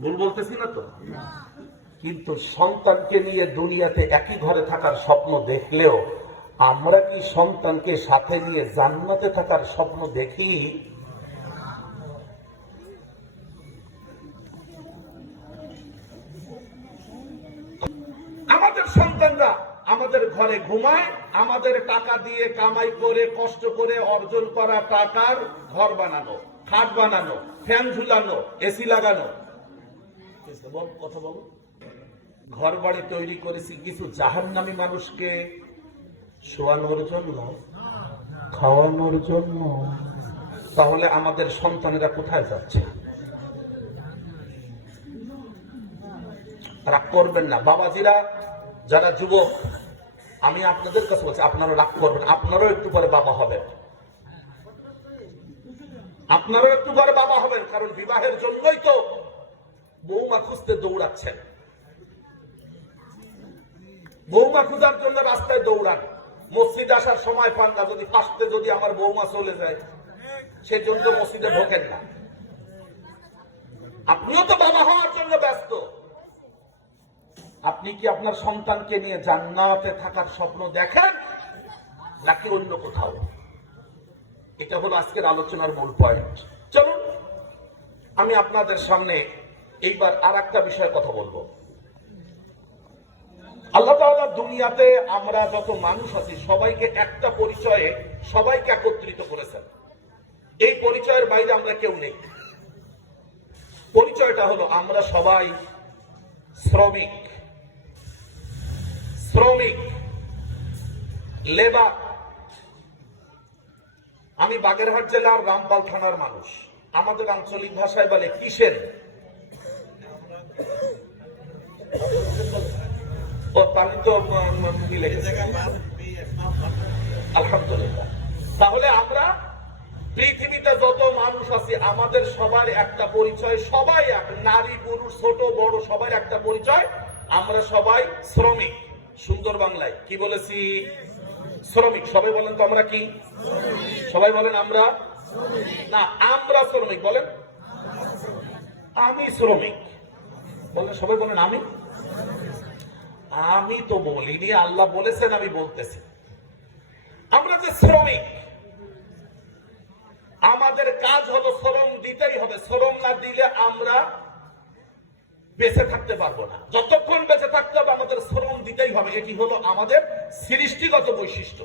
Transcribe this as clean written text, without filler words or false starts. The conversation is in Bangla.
ভুল বলতেছি না তো? কিন্তু সন্তানকে নিয়ে দুনিয়াতে একই ঘরে থাকার স্বপ্ন দেখলেও আমরা কি সন্তানকে সাথে নিয়ে জান্নাতে থাকার স্বপ্ন দেখি? আমাদের সন্তানরা আমাদের ঘরে ঘুমায়, আমাদের টাকা দিয়ে কামাই করে কষ্ট করে অর্জন করা টাকার ঘর বানানো, খাট বানানো, ফ্যান ঝুলানো, এসি লাগানো। কথা বলো। ঘর বাড়ি তৈরি করেছি কিছু জাহান্নামী মানুষকে শোয়ানোর জন্য, খাওয়ানোর জন্য। তাহলে আমাদের সন্তানেরা কোথায় যাচ্ছে? রাগ করবেন না বাবাজিরা, যারা যুবক, আমি আপনাদের কাছে বলছি, আপনারা রাগ করবেন, আপনারাও একটু পরে বাবা হবেন, আপনারাও একটু পরে বাবা হবেন। কারণ বিবাহের জন্যই তো বৌমা খুঁজতে দৌড়াচ্ছেন, বৌমা খুঁজার জন্য রাস্তায় দৌড়ান। মসজিদে আসার সময় পান না, যদি ফার্স্টে যদি আমার বৌমা চলে যায় সেই জন্য মসজিদে ঢোকেন না। আপনিও তো বাবা হওয়ার জন্য ব্যস্ত। আপনি কি আপনার সন্তানকে নিয়ে জান্নাতে থাকার স্বপ্ন দেখেন নাকি অন্য কোথাও? এটা হলো আজকের আলোচনার মূল পয়েন্ট। চলুন আমি আপনাদের সামনে এইবার আর একটা বিষয়ে কথা বলবো। আল্লাহ তাআলা দুনিয়াতে আমরা যত মানুষ আছি সবাইকে একটা পরিচয়ে সবাইকে একত্রিত করেছেন। এই পরিচয়ের বাইরে আমরা কেউ নেই। পরিচয়টা হলো আমরা সবাই শ্রমিক, শ্রমিক, লেবার। আমি বাগেরহাট জেলার রামপাল থানার মানুষ। আমাদের আঞ্চলিক ভাষায় বলে কিসের? আলহামদুলিল্লাহ। তাহলে আমরা পৃথিবীতে যত মানুষ আছি আমাদের সবার একটা পরিচয়, সবাই এক, নারী পুরুষ ছোট বড় সবার একটা পরিচয়, আমরা সবাই শ্রমিক। সুন্দর বাংলায় কি বলেছি? শ্রমিক। সবাই বলেন তো আমরা কি? সবাই বলেন আমরা না, আমরা শ্রমিক বলেন। আমি শ্রমিক বলেন, সবাই বলেন আমি। আমি তো বলিনি, আল্লাহ বলেছেন, আমি বলতেছি। আমরা যে শ্রমিক, আমাদের কাজ হলো শ্রম দিতেই হবে। শ্রম না দিলে আমরা বেঁচে থাকতে পারবো না। যতক্ষণ বেঁচে থাকতে হবে আমাদের শ্রম দিতেই হবে। এটি হলো আমাদের সৃষ্টিগত বৈশিষ্ট্য।